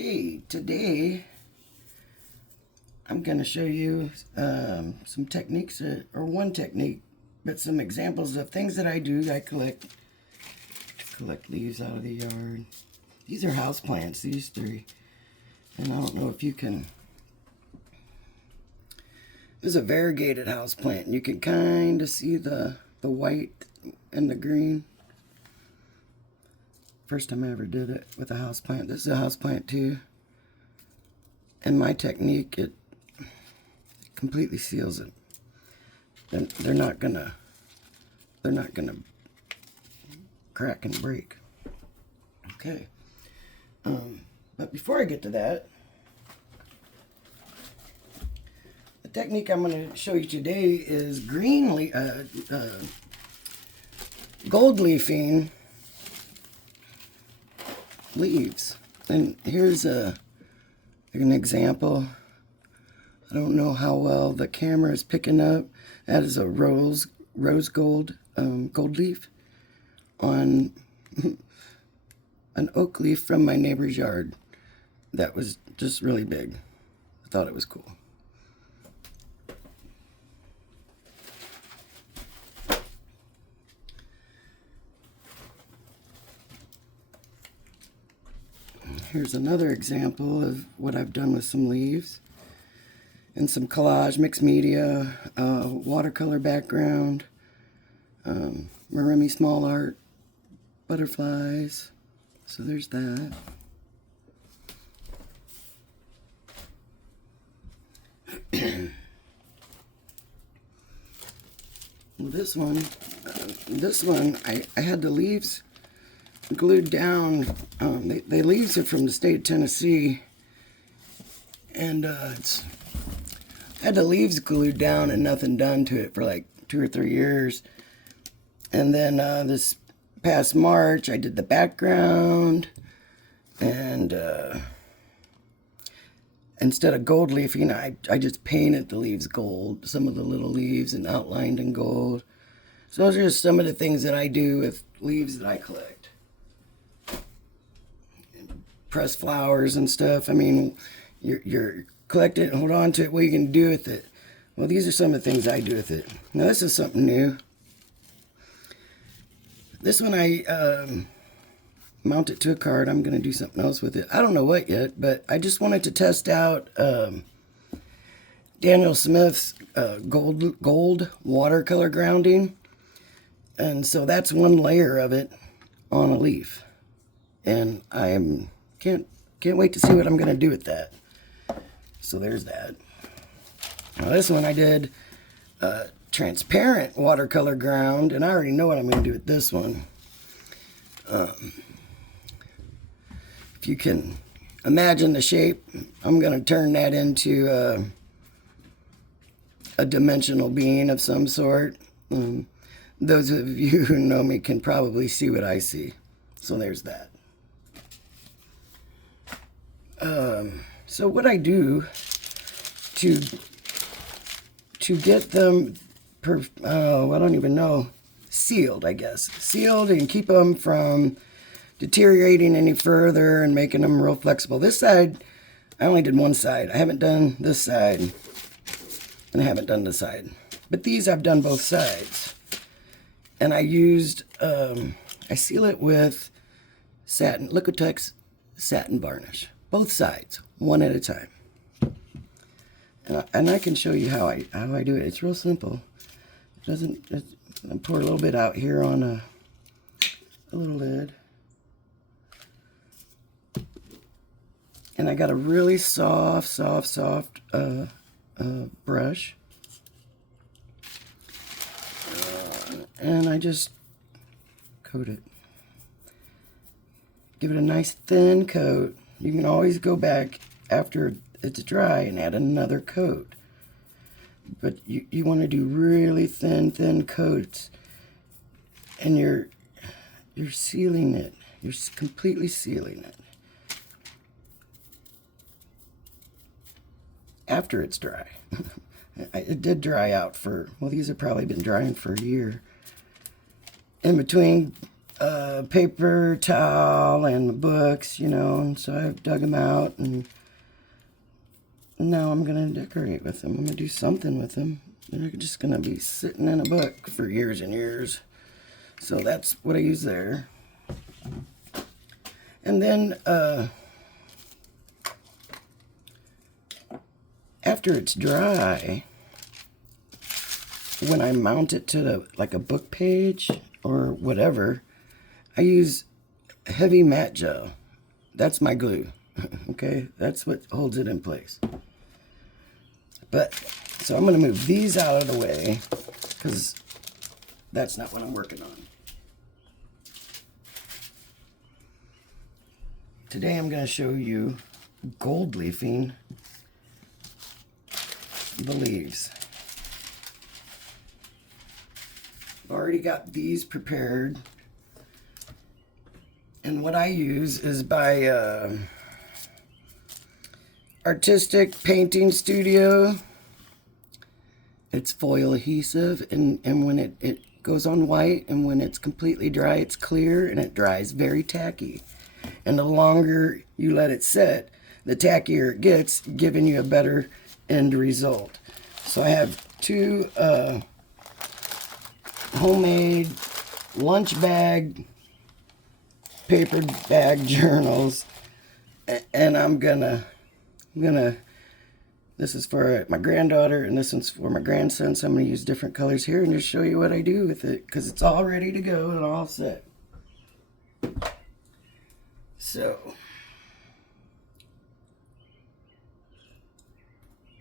Okay, today I'm going to show you some techniques, or one technique, but some examples of things that I do. I collect leaves out of the yard. These are house plants, these three. And I don't know if you can... This is a variegated house plant. You can kind of see the white and the green. First time I ever did it with a house plant. This is a house plant too. And my technique, it completely seals it. They're not gonna crack and break. Okay. But before I get to that, the technique I'm going to show you today is gold leafing leaves. And here's an example. I don't know how well the camera is picking up. That is a rose gold gold leaf on an oak leaf from my neighbor's yard. That was just really big. I thought it was cool. Here's another example of what I've done with some leaves and some collage, mixed media, watercolor background, Marimi small art, butterflies. So there's that. This one, I had the leaves glued down. The leaves are from the state of Tennessee, and I had the leaves glued down and nothing done to it for like 2 or 3 years. And then this past March, I did the background, and instead of gold leafing, I just painted the leaves gold, some of the little leaves, and outlined in gold. So those are just some of the things that I do with leaves that I collect. Press flowers and stuff. I mean, you're collecting it and hold on to it. What are you going to do with it? Well, these are some of the things I do with it. Now, this is something new. This one I mount it to a card. I'm going to do something else with it. I don't know what yet, but I just wanted to test out Daniel Smith's gold watercolor grounding. And so that's one layer of it on a leaf. And I can't wait to see what I'm going to do with that. So there's that. Now this one I did transparent watercolor ground, and I already know what I'm going to do with this one. If you can imagine the shape, I'm going to turn that into a dimensional being of some sort. Those of you who know me can probably see what I see. So there's that. So what I do to get them, I don't even know, sealed, I guess. Sealed and keep them from deteriorating any further and making them real flexible. This side, I only did one side. I haven't done this side, and I haven't done this side. But these I've done both sides. And I used, I seal it with satin, Liquitex satin varnish. Both sides, one at a time. And I can show you how I do it. It's real simple. I pour a little bit out here on a little lid. And I got a really soft brush. And I just coat it. Give it a nice thin coat. You can always go back after it's dry and add another coat. But you want to do really thin coats. And you're sealing it. You're completely sealing it. After it's dry. It did dry out for, well, these have probably been drying for a year. In between paper towel and books, you know, and so I've dug them out, and now I'm going to decorate with them. I'm going to do something with them. They're just going to be sitting in a book for years and years. So that's what I use there. And then after it's dry, when I mount it to like a book page or whatever, I use heavy matte gel. That's my glue. Okay, that's what holds it in place. But so I'm going to move these out of the way because that's not what I'm working on. Today I'm going to show you gold leafing the leaves. I've already got these prepared, and what I use is by Artistic Painting Studio. It's foil adhesive, and when it goes on white, and when it's completely dry, it's clear, and it dries very tacky. And the longer you let it set, the tackier it gets, giving you a better end result. So I have two homemade lunch bag, paper bag journals, and I'm gonna, this is for my granddaughter and this one's for my grandson, so I'm gonna use different colors here and just show you what I do with it, because it's all ready to go and all set. So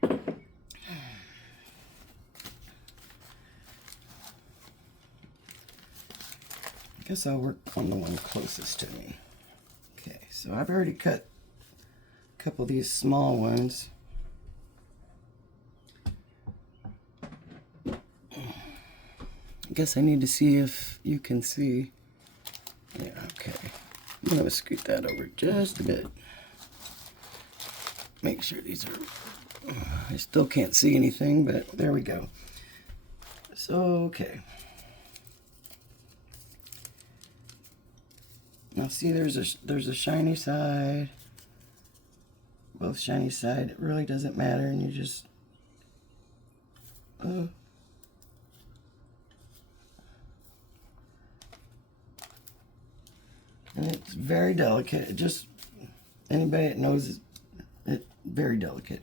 I guess I'll work on the one closest to me. Okay, so I've already cut a couple of these small ones. I guess I need to see if you can see. Yeah, okay. I'm going to scoot that over just a bit. Make sure these are... I still can't see anything, but there we go. So, okay. Now see, there's a shiny side. Both shiny side. It really doesn't matter, and you just... and it's very delicate. It just, anybody that knows it's very delicate.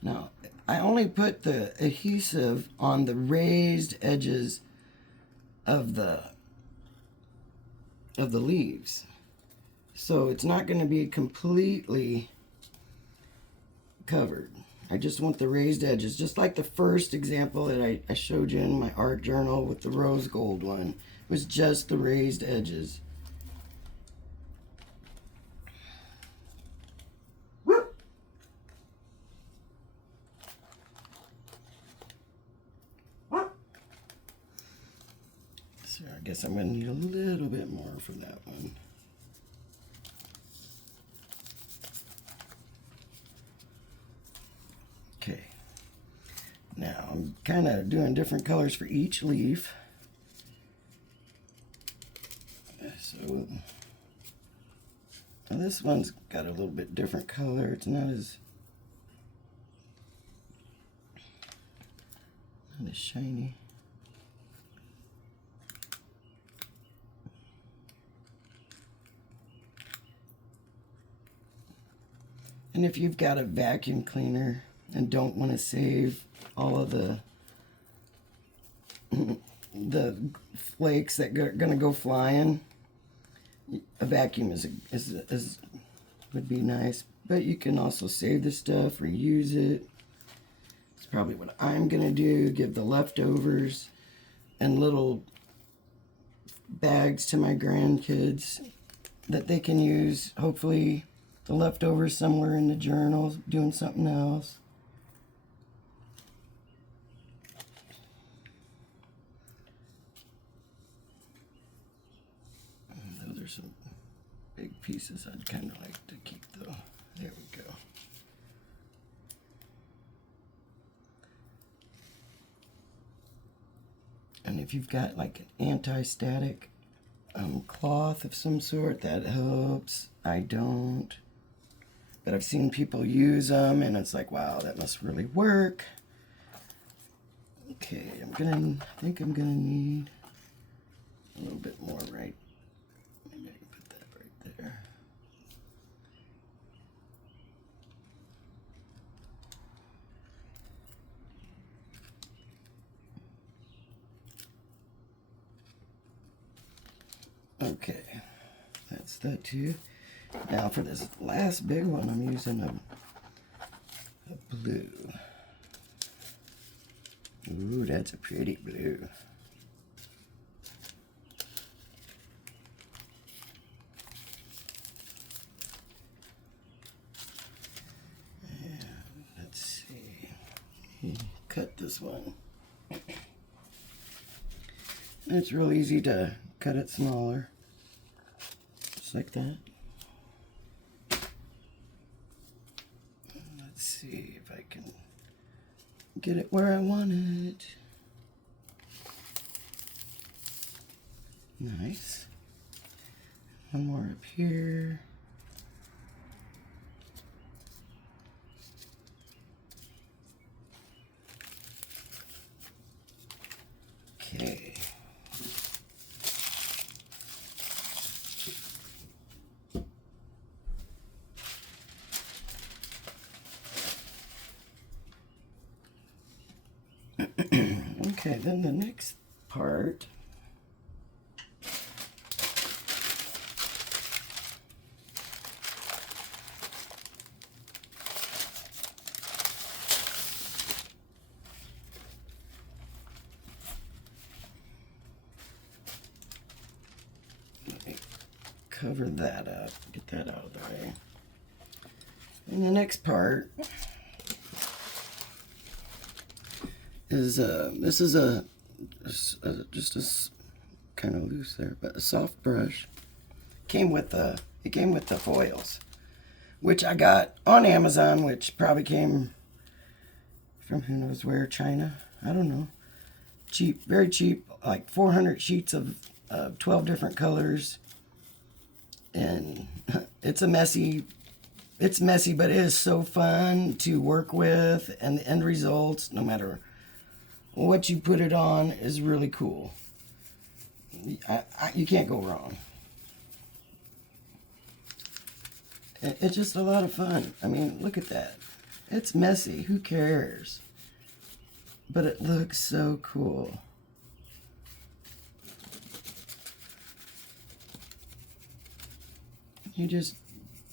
Now, I only put the adhesive on the raised edges of the leaves. So it's not going to be completely covered. I just want the raised edges, just like the first example that I showed you in my art journal with the rose gold one. It was just the raised edges. So I guess I'm going to need a little bit more for that one. Okay. Now I'm kind of doing different colors for each leaf. So now this one's got a little bit different color. It's not as shiny. And if you've got a vacuum cleaner and don't want to save all of the flakes that are going to go flying, a vacuum would be nice. But you can also save the stuff, reuse it. It's probably what I'm going to do, give the leftovers and little bags to my grandkids that they can use, hopefully the leftovers somewhere in the journal doing something else. There's some big pieces I'd kind of like to keep though. There we go. And if you've got like an anti-static cloth of some sort, that helps. I don't. But I've seen people use them and it's like, wow, that must really work. Okay, I think I'm gonna need a little bit more right. Maybe I can put that right there. Okay, that's that too. Now for this last big one, I'm using a blue. Ooh, that's a pretty blue. And let's see. Cut this one. And it's real easy to cut it smaller. Just like that. Let's see if I can get it where I want it. Nice. One more up here. Okay. Okay, then the next part let me cover that up, get that out of the way. And the next part is this is just a kind of loose there, but a soft brush. It came with the foils, which I got on Amazon, which probably came from who knows where, China. I don't know. Cheap, very cheap, like 400 sheets of 12 different colors, and it's messy, but it is so fun to work with, and the end results, no matter what you put it on, is really cool. You can't go wrong. It's just a lot of fun. I mean, look at that. It's messy. Who cares? But it looks so cool. You just,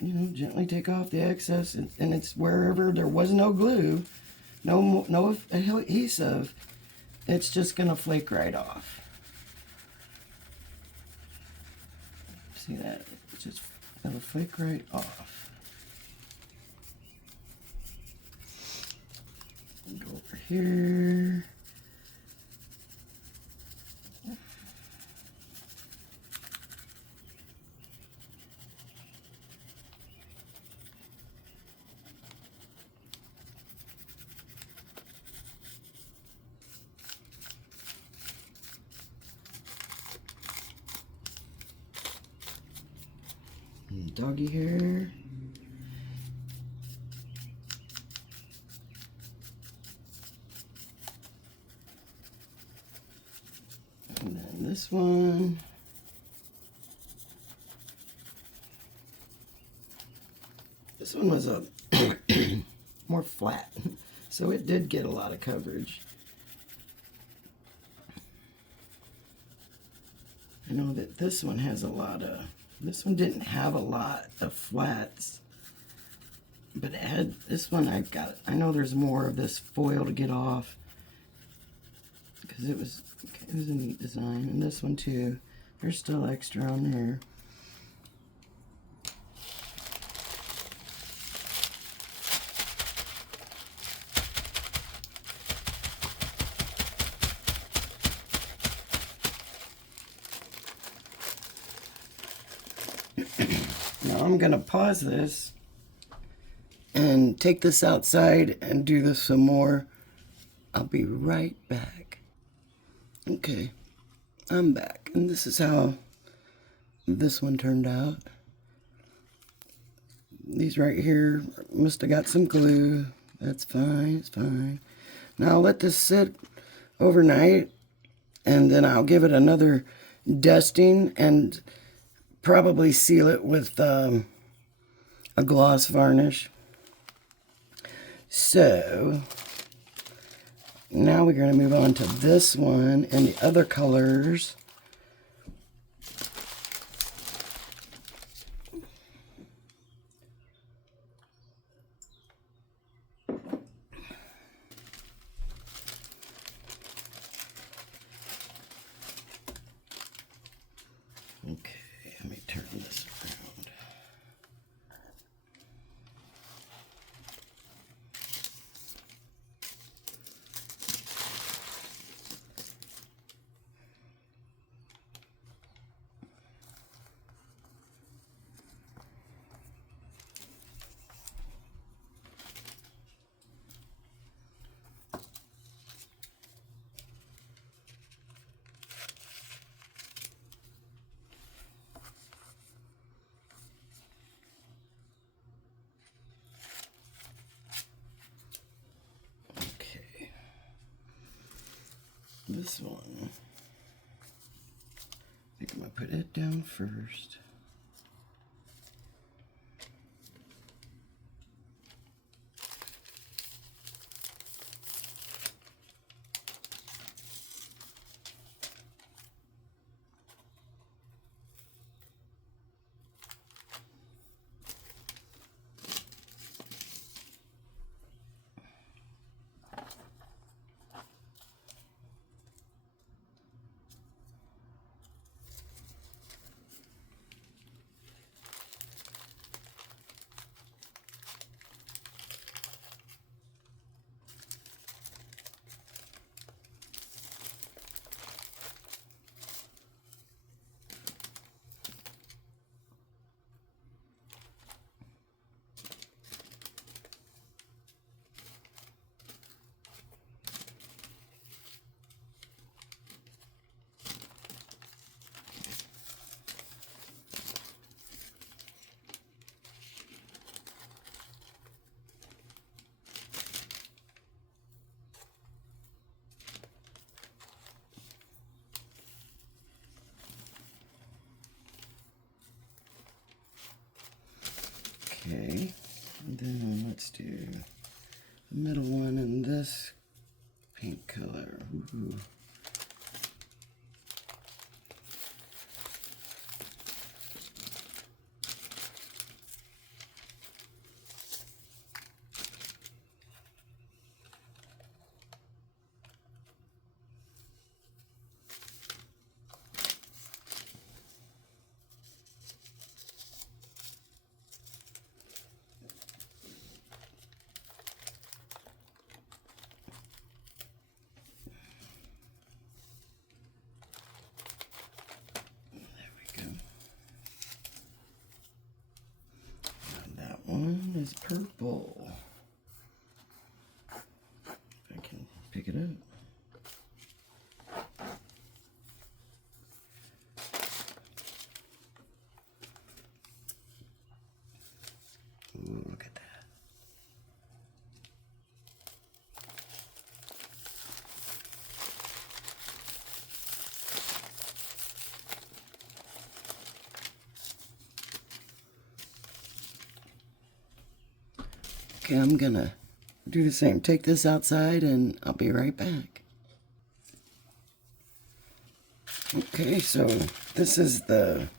gently take off the excess, and it's wherever there was no glue, no adhesive, it's just gonna flake right off. See that? It'll flake right off. Go over here. Doggy hair. And then this one. This one was a more flat, so it did get a lot of coverage. I know that this one has a lot of, this one didn't have a lot of flats, but it had, this one I know there's more of this foil to get off, because it was a neat design. And this one too, there's still extra on there. Now I'm going to pause this and take this outside and do this some more. I'll be right back. Okay, I'm back. And this is how this one turned out. These right here must have got some glue. That's fine, it's fine. Now I'll let this sit overnight, and then I'll give it another dusting and probably seal it with a gloss varnish. So now we're going to move on to this one and the other colors. Okay, let me turn this around. This one, I think I'm going to put it down first. Okay, and then let's do the middle one in this pink color. Ooh. One is purple. If I can pick it up. Ooh, look at that. Okay, I'm gonna do the same. Take this outside and I'll be right back. Okay, so this is the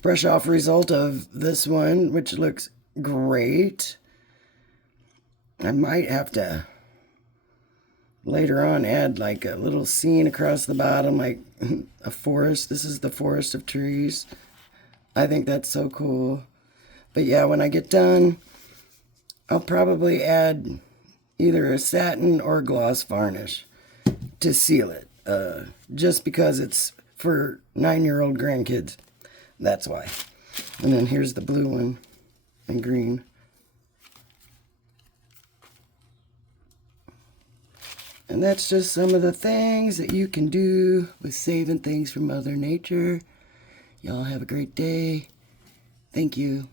brush off result of this one, which looks great. I might have to later on add like a little scene across the bottom, like a forest. This is the forest of trees. I think that's so cool. But yeah, when I get done, I'll probably add either a satin or gloss varnish to seal it. Just because it's for 9-year-old grandkids. That's why. And then here's the blue one and green. And that's just some of the things that you can do with saving things from Mother Nature. Y'all have a great day. Thank you.